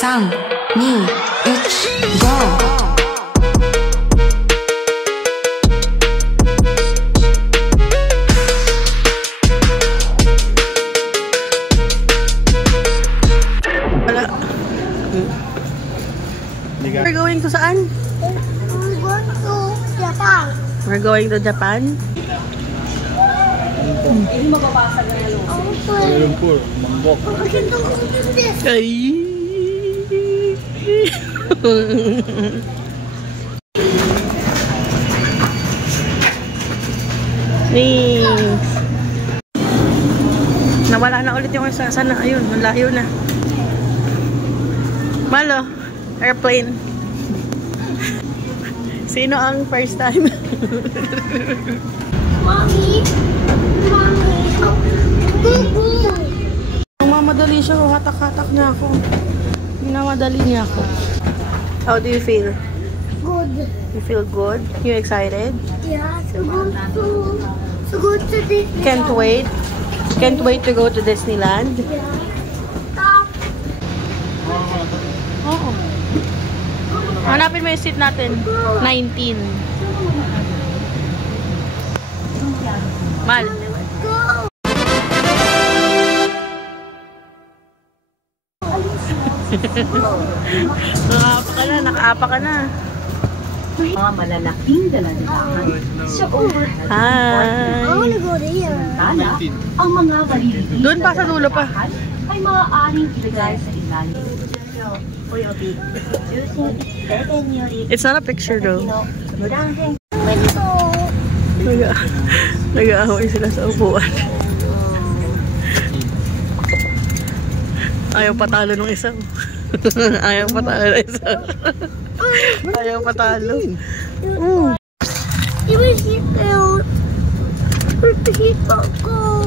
3, 2, 1, go! We're going to saan? We're going to Japan. We're going to Japan? Hindi mababasag na yung Kuala Lumpur, Mambok. Ay! Thanks! Nawala na ulit yung isa. Sana, ayun, malayo na. Malo, airplane. Sino ang first time? Mommy! Mommy! Gugu! Mamadali siya, hatak-hatak niya ako. Minamadali niya ako. How do you feel? Good. You feel good? You excited? Yeah, so go to Disneyland. Can't wait. Can't wait to go to Disneyland. Yeah. Stop. Oo. Hanapin mo yung seat natin. 19. Mal. Go! Nakaapa ka na, nakaapa ka na. Mga malalaking daladalahan sa overhead. Hi. I wanna go there. Tala, ang mga maliliit Doon pa sa dulo pa. ay maaaring ilagay sa ilalim. It's not a picture though. Window. Nag-aaway sila sa upuan. Ayaw patalo nung isa. Ayaw patalo ng isa. Ayaw patalo. It was seatbelt. Where's the seatbelt go?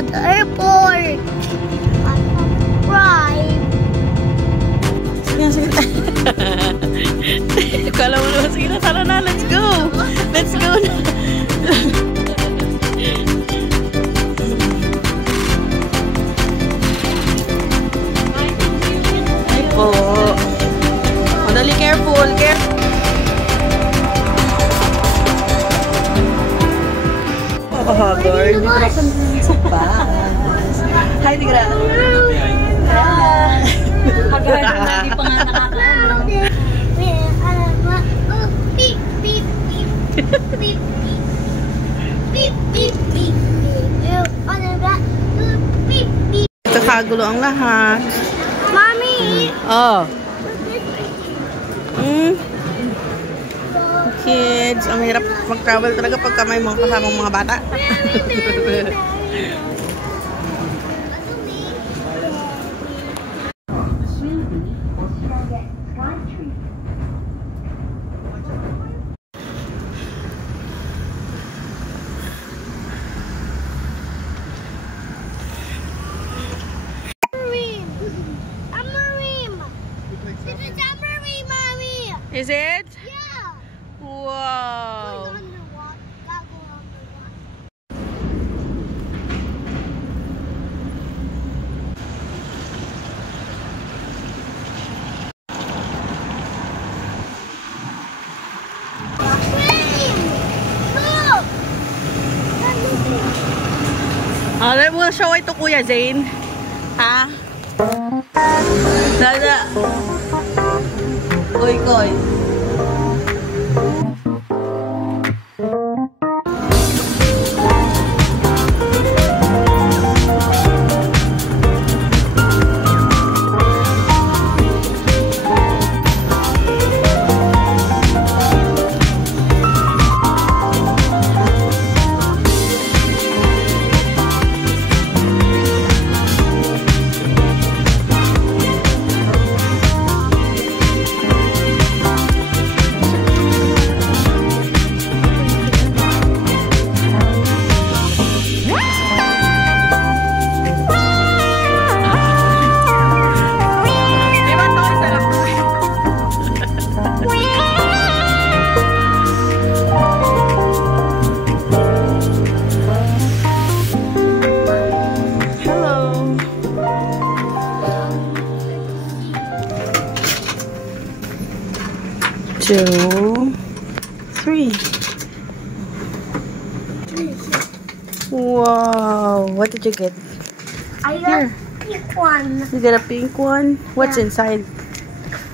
The airport. Right. Sige. Kala mo naman, sige na, tara na, let's go! Let's go na! Ay po. Madali, careful, careful. Oh, Lord. Hi, Tigra. Hi. Hagad na hindi pa nga nakakaano. Beep, beep, beep. Beep, beep. Beep, beep, beep. Beep, beep. Kakagulo ang lahat. Mommy! Oh. Kids, ang hirap mag-travel talaga pagka may mga kasamang mga bata. A marine! It's a marine, Mommy! Is it? Yeah. Wow. On the walk. Gotta go on the walk. We'll show it to Kuya Zane. Ha? Dada. Koy, koy. Two, three. Wow, what did you get? I got pink one. You get a pink one? What's inside?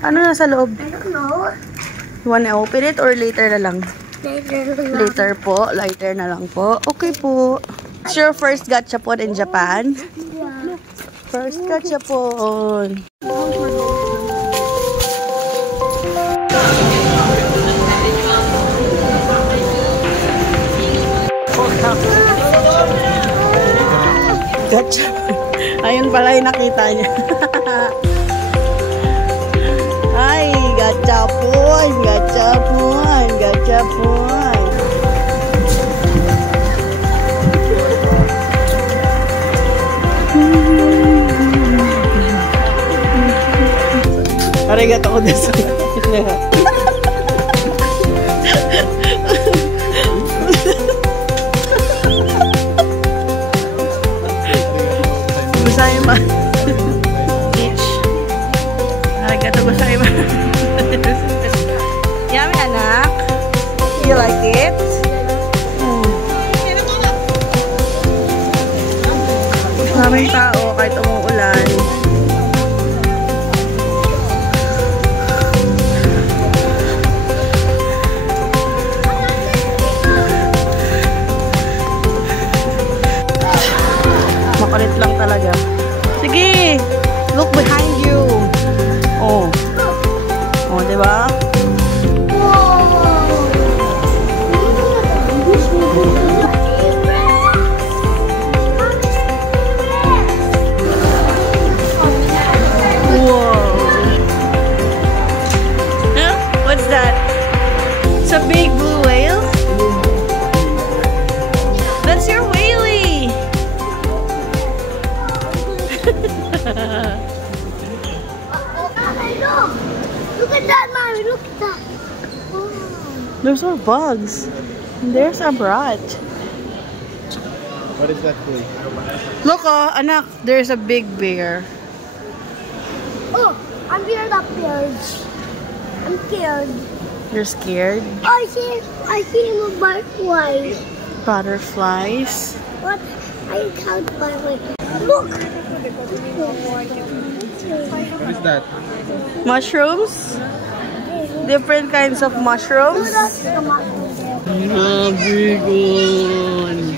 Ano nasa loob? I don't know. You wanna open it or later na lang? Later. Later po. Later na lang po. Okay po. It's your first gachapon in Japan? Yeah. First gachapon. Gachapon. Ayun pala yung nakita niya. Ay, gachapon, gachapon, gachapon. Arigato ko desu. Gozaimasu. Peach. Arigato gozaimasu. Yummy, anak. You like it? Maraming tao kahit umuulan. Makulit lang talaga. Sige! Look behind you. Oh. Oh, diba? What's that? It's a big blue whale? That's your whaley! Look at that, Mommy. Look at that. Oh. Those are bugs. And there's a brat. What is that doing? Look, oh, anak, there's a big bear. Oh, I'm scared of bears. I'm scared. You're scared? I see him a butterfly. Butterflies. What? I can't butterfly. Look. What is that? Mushrooms? Different kinds of mushrooms. That's the mushroom there. Ah, big one.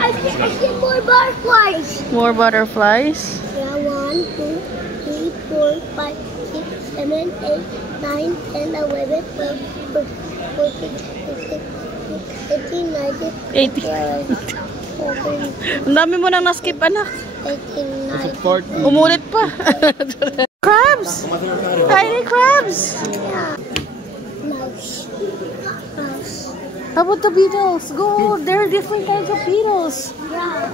I see more butterflies. More butterflies? Yeah, 1, 2, 3, 4, 5, 6, 7, 8, 9, 10, 11, 12, 14, 15, 18, 19, 80. 14, Ang dami mo nang na-skip, anak. 18, 19. Umulit pa. Crabs! Tiny crabs! Yeah. Mouse. Mouse. How about the beetles? Go! There are different kinds of beetles. Yeah.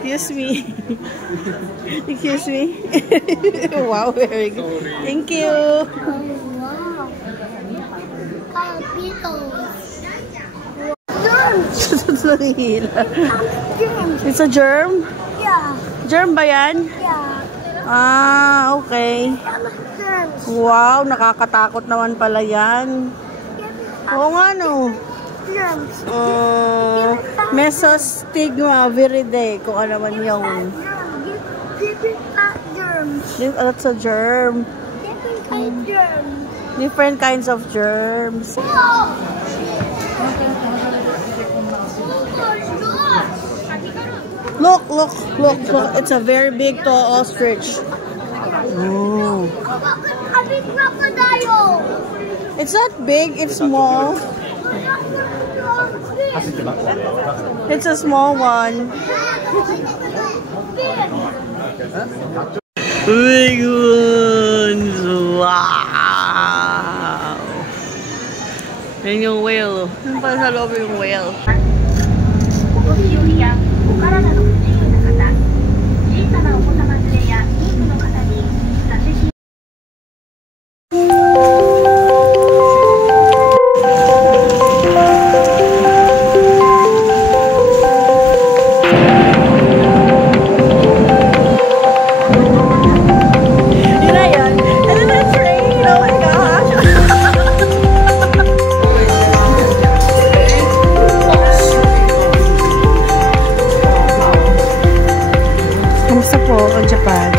Excuse me. Excuse me. Wow, very good. Thank you. Oh, wow. Beetles. Germs. Germs. It's a germ? Yeah. Germ ba yan? Yeah. Ah, okay. Germs. Wow, nakakatakot naman pala yan. Oo nga, no. Germs. Mesostigma viridae, kung ano man yung. Germs. That's a germ. Different kind of germs. Different kinds of germs. Whoa! Look, look, look, look. It's a very big, tall ostrich. Oh. A big crocodile. It's not big, it's small. It's a small one. Big ones! Wow! Yan yung whale. Yan pa sa loob yung whale. お年寄りやお体の不自由な方、小さなお子様連れや妊婦の方に座席 Kamusta po ang Japan?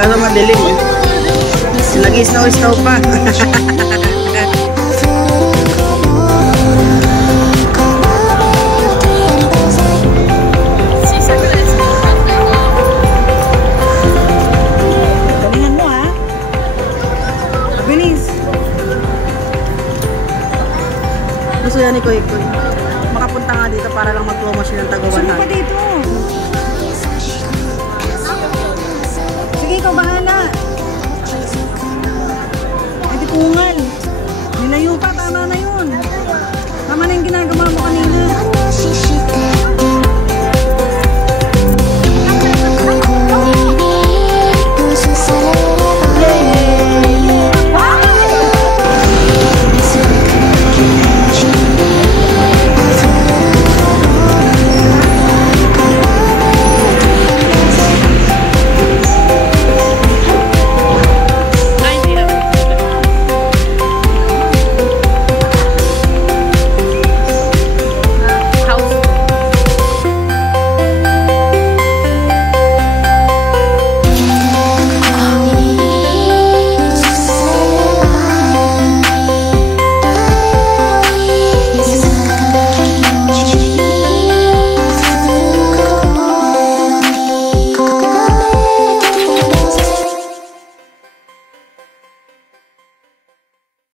Para madilim. Nag-snow-snow pa. Galingan mo, ha? Bilis. Gusto yan ni Koy Koy. Makapunta nga dito para lang mag-promo siya ng Tag-100. Sino pa dito? Sige, ikaw bahala. Ay, di pungal. Nilayo pa, tama na yun. Tama na yung ginagawa mo kanina.